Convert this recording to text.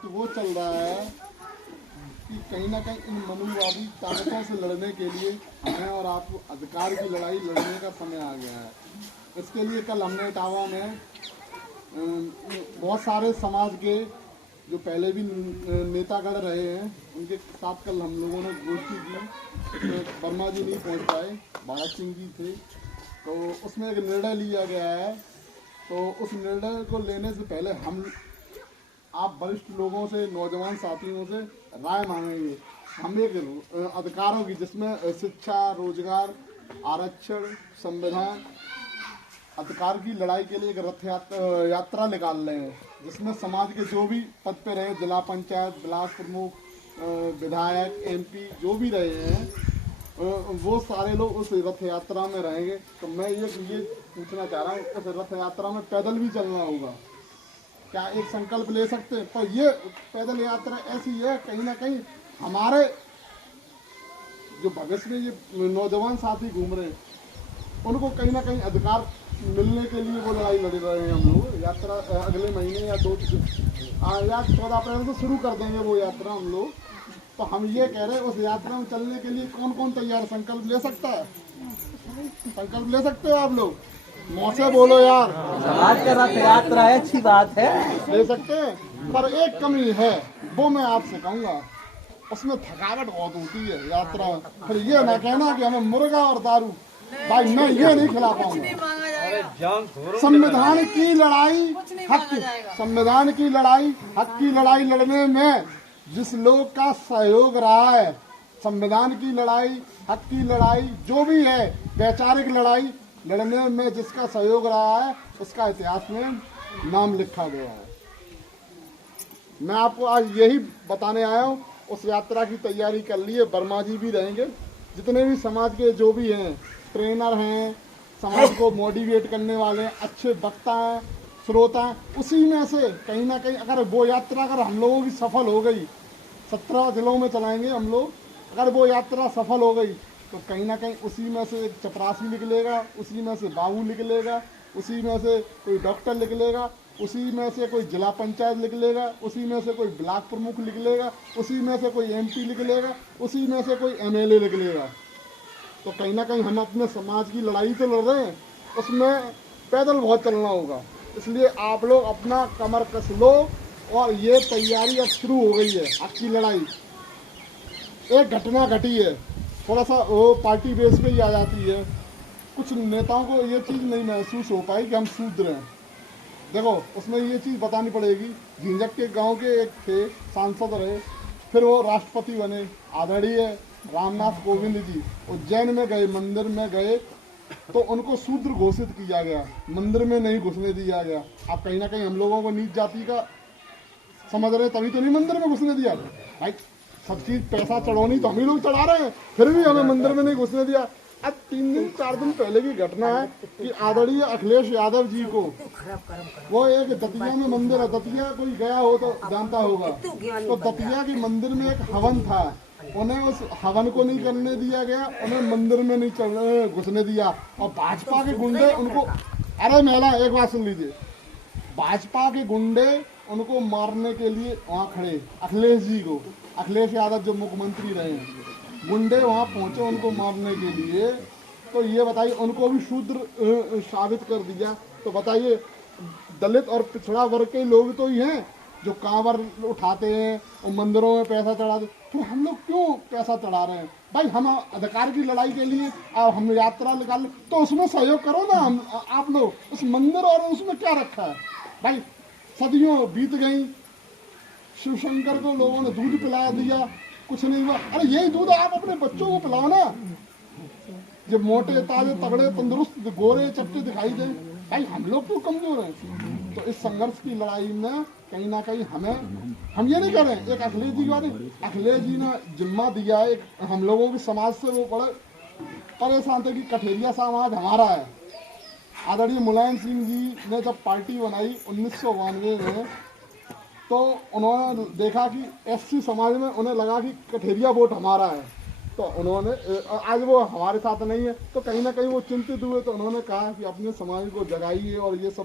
वक्त वो चल रहा है कि कहीं ना कहीं इन मनुवादी ताकतों से लड़ने के लिए हमें और आपको अधिकार की लड़ाई लड़ने का समय आ गया है। इसके लिए कल हमने इटावा में बहुत सारे समाज के जो पहले भी नेतागण रहे हैं उनके साथ कल हम लोगों ने गोष्ठी की। वर्मा जी नहीं पहुंच पाए, भारत सिंह जी थे, तो उसमें एक निर्णय लिया गया है। तो उस निर्णय को लेने से पहले हम आप वरिष्ठ लोगों से, नौजवान साथियों से राय मांगेंगे। हम एक अधिकारों की, जिसमें शिक्षा, रोजगार, आरक्षण, संविधान, अधिकार की लड़ाई के लिए एक रथ यात्रा निकाल रहे हैं, जिसमें समाज के जो भी पद पे रहे, जिला पंचायत, ब्लॉक प्रमुख, विधायक, एमपी जो भी रहे हैं, वो सारे लोग उस रथ यात्रा में रहेंगे। तो मैं ये पूछना चाह रहा हूँ, उस रथ यात्रा में पैदल भी चलना होगा, क्या एक संकल्प ले सकते हैं? तो ये पैदल यात्रा ऐसी है, कहीं ना कहीं हमारे जो भविष्य में ये नौजवान साथी घूम रहे हैं, उनको कहीं ना कहीं अधिकार मिलने के लिए वो लड़ाई लड़ रहे हैं। हम लोग यात्रा अगले महीने या 14 अप्रैल से शुरू कर देंगे वो यात्रा हम लोग। तो हम ये कह रहे हैं, उस यात्रा में चलने के लिए कौन कौन तैयार, संकल्प ले सकता है? संकल्प ले सकते हो आप लोग? मुँह से बोलो यार। समाज का रथ यात्रा है, अच्छी बात है, ले सकते हैं, पर एक कमी है, वो मैं आपसे कहूँगा, उसमें थकावट बहुत होती है यात्रा में। फिर ये ना कहना कि हमें मुर्गा और दारू, भाई मैं ये नहीं खिला पाऊंगा। संविधान की लड़ाई हक, संविधान की लड़ाई, हक की लड़ाई लड़ने में जिस लोग का सहयोग रहा है, संविधान की लड़ाई, हक की लड़ाई जो भी है, वैचारिक लड़ाई लड़ने में जिसका सहयोग रहा है, उसका इतिहास में नाम लिखा गया है। मैं आपको आज यही बताने आया हूँ। उस यात्रा की तैयारी कर ली है, वर्मा जी भी रहेंगे, जितने भी समाज के जो भी हैं, ट्रेनर हैं, समाज को मोटिवेट करने वाले अच्छे वक्ता हैं, श्रोता हैं, उसी में से कहीं ना कहीं अगर वो यात्रा अगर हम लोगों की सफल हो गई, 17 जिलों में चलाएंगे हम लोग, अगर वो यात्रा सफल हो गई तो कहीं ना कहीं उसी में से एक चपरासी निकलेगा, उसी में से बाबू निकलेगा, उसी में से कोई डॉक्टर निकलेगा, उसी में से कोई जिला पंचायत निकलेगा, उसी में से कोई ब्लॉक प्रमुख निकलेगा, उसी में से कोई एमपी निकलेगा, उसी में से कोई एमएलए निकलेगा। तो कहीं ना कहीं हम अपने समाज की लड़ाई तो लड़ रहे हैं, उसमें पैदल बहुत चलना होगा। इसलिए आप लोग अपना कमर कस लो, और ये तैयारी अब शुरू हो गई है। आपकी लड़ाई, एक घटना घटी है, थोड़ा सा वो पार्टी बेस पे ही आ जाती है, कुछ नेताओं को ये चीज़ नहीं महसूस हो पाई कि हम शूद्र हैं। देखो, उसमें ये चीज़ बतानी पड़ेगी। झिंझक के गांव के एक थे, सांसद रहे, फिर वो राष्ट्रपति बने, आदरणीय रामनाथ कोविंद जी उज्जैन में गए, मंदिर में गए, तो उनको शूद्र घोषित किया गया, मंदिर में नहीं घुसने दिया गया। आप कहीं ना कहीं हम लोगों को नीच जाति का समझ रहे, तभी तो नहीं मंदिर में घुसने दिया भाई। सब चीज पैसा चढ़ानी तो हम ही लोग चढ़ा रहे हैं, फिर भी हमें मंदिर में नहीं घुसने दिया। अब 3-4 दिन पहले की घटना है कि आदरणीय अखिलेश यादव जी को, वो एक दतिया में मंदिर है, दतिया कोई गया हो तो जानता होगा, तो दतिया के मंदिर में एक हवन था, उन्हें उस हवन को नहीं करने दिया गया, उन्हें मंदिर में नहीं घुसने दिया। और भाजपा के गुंडे उनको, अरे मेला एक बात सुन लीजिए, भाजपा के गुंडे उनको मारने के लिए वहाँ खड़े, अखिलेश जी को, अखिलेश यादव जो मुख्यमंत्री रहे, गुंडे वहाँ पहुँचे उनको मारने के लिए। तो ये बताइए, उनको भी शूद्र साबित कर दिया। तो बताइए, दलित और पिछड़ा वर्ग के लोग तो ही हैं जो कांवर उठाते हैं और मंदिरों में पैसा चढ़ाते, तो हम लोग क्यों पैसा चढ़ा रहे हैं? भाई हम अधिकार की लड़ाई के लिए अब हम यात्रा निकाल, तो उसमें सहयोग करो ना। हम आप लोग उस मंदिर और उसमें क्या रखा है भाई? सदियों बीत गई, शिव शंकर को लोगों ने दूध पिला दिया, कुछ नहीं हुआ। अरे यही दूध आप अपने बच्चों को पिलाओ ना, जो मोटे ताजे तगड़े तंदुरुस्त गोरे चट्टे दिखाई दें। भाई हम लोग तो कमजोर हैं। तो इस संघर्ष की लड़ाई में कहीं ना कहीं हम ये नहीं कर रहे हैं। एक अखिलेश जी की बात है, अखिलेश जी ने जिम्मा दिया है एक हम लोगों के समाज से, वो बड़े परेशान थे कि कठेरिया समाज हमारा है। आदरणीय मुलायम सिंह जी ने जब पार्टी बनाई 1992 में, तो उन्होंने देखा कि एससी समाज में उन्हें लगा कि कठेरिया वोट हमारा है, तो उन्होंने, आज वो हमारे साथ नहीं है, तो कहीं ना कहीं वो चिंतित हुए, तो उन्होंने कहा कि अपने समाज को जगाइए और ये सब